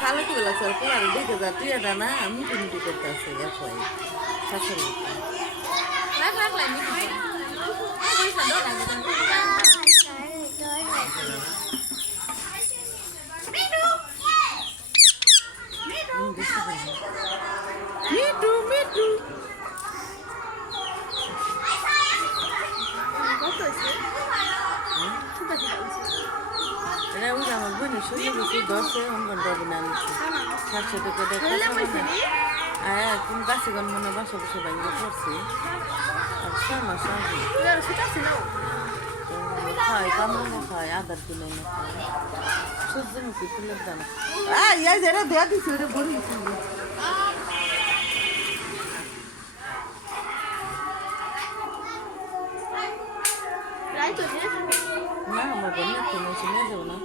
সালে কি বলা চল কোলার দেখে যা তুই এটা না মিটি মিটি করতে আছে এখন শাশুড়ি মিটু মিটু এটা ওই আমার বোনের সঙ্গে গেছি 10 ঘন্টা বিনা নিচ্ছি 700 টাকা দেখে হ্যাঁ তুমি গাছিগণ মনে বাসা বসে বাইরে পড়ছি আর 6 মাস আগে খাই কামড়ানো খাই আদার কিনে না খাই সূর্যমুখী ফুলের দানা ইয়া যেটা দেয়া দিচ্ছে ওটা বলি না আমার বোনের কিনে এসে নিয়ে যাবো না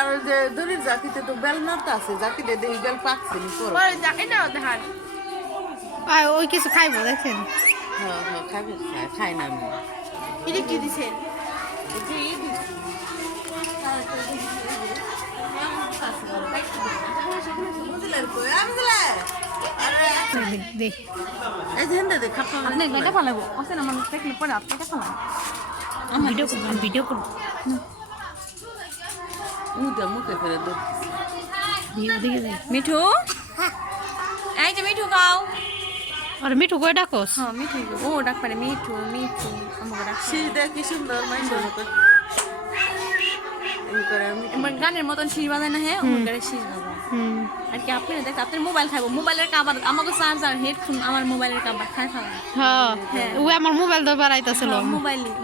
আর যে দড়ির জাকিতে তো বেল নাড়তে আছে জাকিতে দেই বেল পাকছে নি পরে ওই কিছু খাইবো দেখেন হ্যাঁ হ্যাঁ খাবে খাই না আমি এটা কি দিছেন ভিডিও করবো মুখে ফেলে মিঠু এই যে মিঠু গাও আর মিঠু কই ডাকস হ্যাঁ মিঠু ও ডাক পারে মিঠু মিঠু আমাকে ডাক শীষ দেখ কি সুন্দর মাইন্ডের মতো আমার গানের মতন শীষ বাজায় না হ্যাঁ আমার গানে শীষ বাজায় আর কি আপনি দেখ আপনার মোবাইল খাইবো মোবাইলের কভার আমাকে চার্জার হেডফোন আমার মোবাইলের কভার খাই ফেলা হ্যাঁ ও আমার মোবাইল তো বাড়াইতেছিল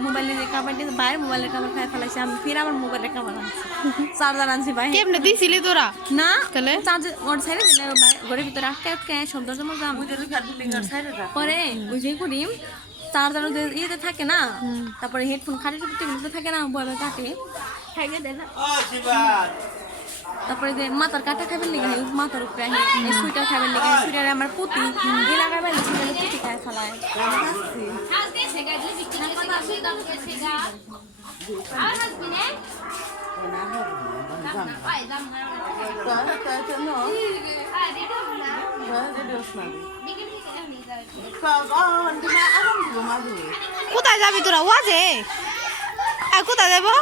মোবাইলের কভার দিয়ে বাইরে মোবাইলের কভার খাই ফেলাইছি আমি ফির আমার মোবাইলের কভার আনছি চার্জার আনছি ভাই কেমনে দিছিলি তোরা না তাহলে চার্জার ওর সাইডে দিলে ঘরের ভিতরে আটকে আটকে শব্দ জমা দাম পরে ওই যে করি চার্জার ইয়েতে থাকে না তারপরে হেডফোন খালি টুপিতে থাকে না বলে কাটে খাইয়ে দেয় না তারপরে যে মাথার কাটা খাবেন লেগে মাথার উপরে সুইটার খাবেন লেগে সুইটারে আমার পুঁতি এলাকার বাইরে সুইটারে পুঁতি খায় ফেলায় কোথায় যাবি তোরা ওয়াজে কোথায় যাবো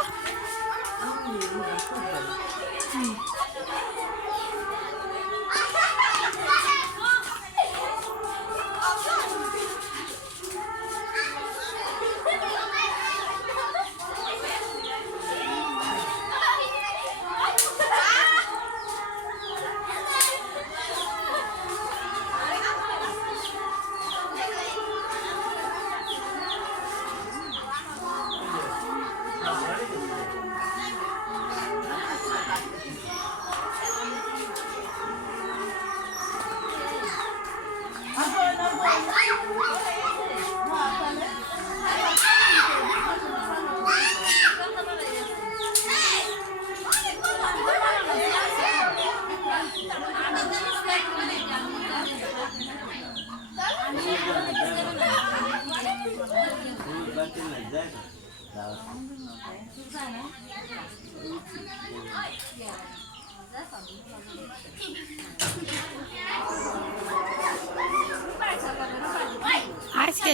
আজকে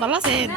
ভালো আছেন